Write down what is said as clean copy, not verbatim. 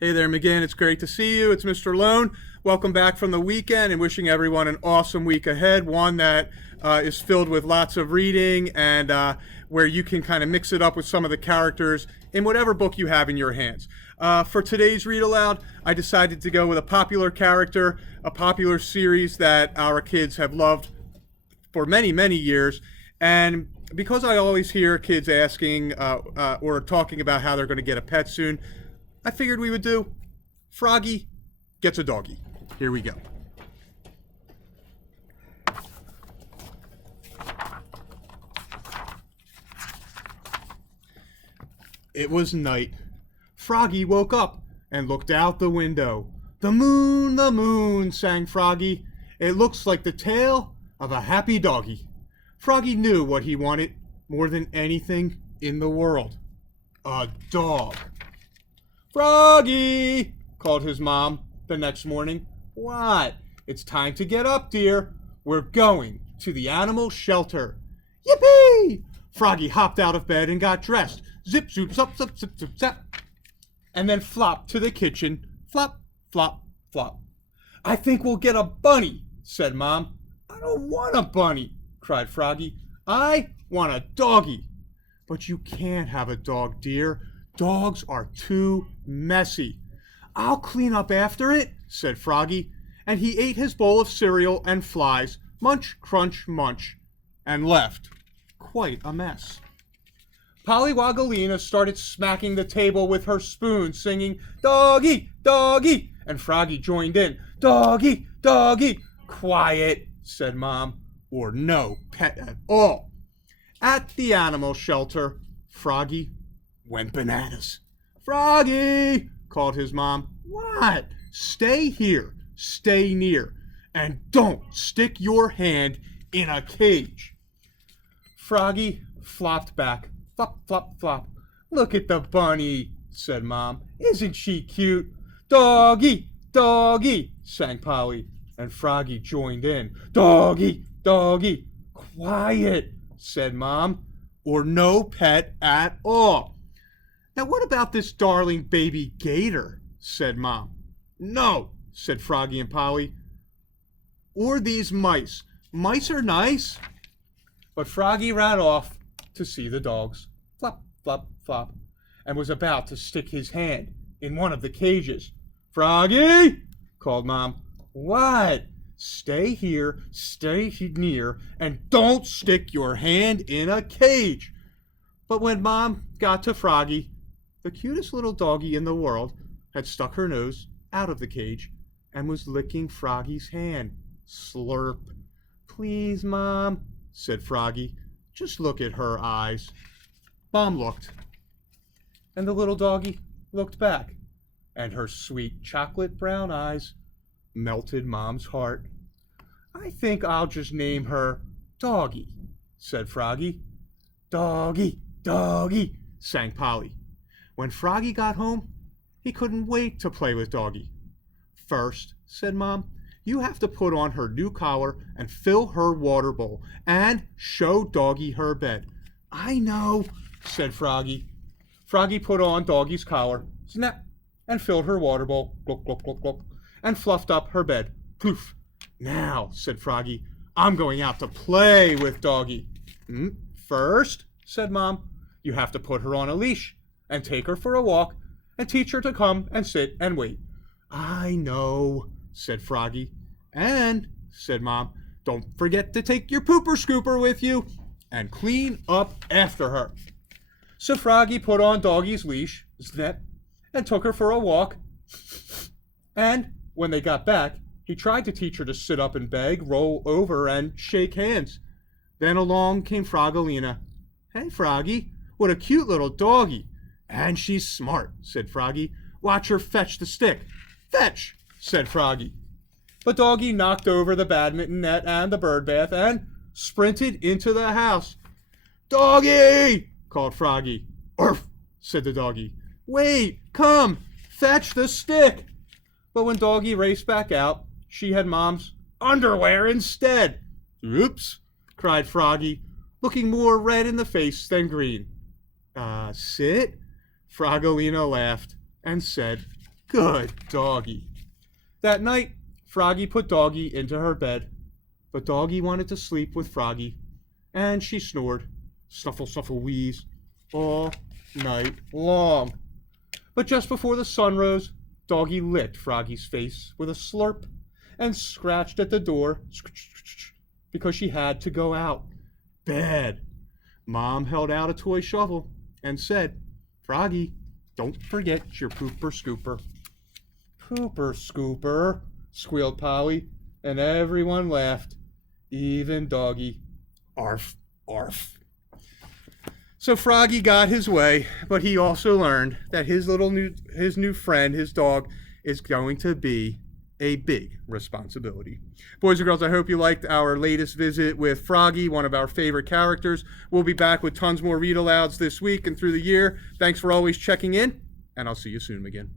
Hey there, McGinn. It's great to see you. It's Mr. Lohn. Welcome back from the weekend and wishing everyone an awesome week ahead. One that is filled with lots of reading and where you can kind of mix it up with some of the characters in whatever book you have in your hands. For today's read aloud, I decided to go with a popular character, a popular series that our kids have loved for many, many years. And because I always hear kids asking or talking about how they're going to get a pet soon, I figured we would do Froggy Gets a Doggy. Here we go. It was night. Froggy woke up and looked out the window. The moon, sang Froggy. It looks like the tail of a happy doggy. Froggy knew what he wanted more than anything in the world. A dog. Froggy, called his mom the next morning. What? It's time to get up, dear. We're going to the animal shelter. Yippee! Froggy hopped out of bed and got dressed. Zip, zoop, zop, zip, zip, zip, zap. And then flopped to the kitchen. Flop, flop, flop. I think we'll get a bunny, said Mom. I don't want a bunny, cried Froggy. I want a doggy. But you can't have a dog, dear. Dogs are too messy. I'll clean up after it, said Froggy, and he ate his bowl of cereal and flies, munch, crunch, munch, and left quite a mess. Polly Waggalina started smacking the table with her spoon, singing, Doggy, doggy, and Froggy joined in, Doggy, doggy. Quiet, said Mom, or no pet at all. At the animal shelter, Froggy went bananas. Froggy, called his mom. What? Stay here, stay near, and don't stick your hand in a cage. Froggy flopped back. Flop, flop, flop. Look at the bunny, said Mom. Isn't she cute? Doggy, doggy, sang Polly, and Froggy joined in. Doggy, doggy. Quiet, said Mom, or no pet at all. Now what about this darling baby gator, said Mom. No, said Froggy and Polly. Or these mice. Mice are nice. But Froggy ran off to see the dogs. Flop, flop, flop, and was about to stick his hand in one of the cages. Froggy, called Mom. What? Stay here, stay near, and don't stick your hand in a cage. But when Mom got to Froggy, the cutest little doggy in the world had stuck her nose out of the cage and was licking Froggy's hand. Slurp. Please, Mom, said Froggy. Just look at her eyes. Mom looked, and the little doggy looked back, and her sweet chocolate brown eyes melted Mom's heart. I think I'll just name her Doggy, said Froggy. Doggy, doggy, sang Polly. When Froggy got home, he couldn't wait to play with Doggy. First, said Mom, you have to put on her new collar and fill her water bowl and show Doggy her bed. I know, said Froggy. Froggy put on Doggy's collar, snap, and filled her water bowl, glop, glop, glop, glop, and fluffed up her bed. Poof. Now, said Froggy, I'm going out to play with Doggy. First, said Mom, you have to put her on a leash and take her for a walk and teach her to come and sit and wait. I know, said Froggy. And, said Mom, don't forget to take your pooper scooper with you and clean up after her. So Froggy put on Doggy's leash, snap, and took her for a walk. And when they got back, he tried to teach her to sit up and beg, roll over, and shake hands. Then along came Froggalina. Hey, Froggy, what a cute little doggy. And she's smart, said Froggy. Watch her fetch the stick. Fetch, said Froggy. But Doggy knocked over the badminton net and the bird bath and sprinted into the house. Doggy, called Froggy. Arf, said the doggy. Wait, come, fetch the stick. But when Doggy raced back out, she had Mom's underwear instead. Oops, cried Froggy, looking more red in the face than green. Sit? Froggalina laughed and said, Good doggy. That night, Froggy put Doggy into her bed, but Doggy wanted to sleep with Froggy, and she snored, snuffle, snuffle, wheeze, all night long. But just before the sun rose, Doggy licked Froggy's face with a slurp and scratched at the door because she had to go out. Bad. Mom held out a toy shovel and said, Froggy, don't forget your pooper scooper. Pooper scooper, squealed Polly, and everyone laughed, even Doggy. Arf, arf. So Froggy got his way, but he also learned that his new friend, his dog, is going to be a big responsibility. Boys and girls, I hope you liked our latest visit with Froggy, one of our favorite characters. We'll be back with tons more read-alouds this week and through the year. Thanks for always checking in, and I'll see you soon again.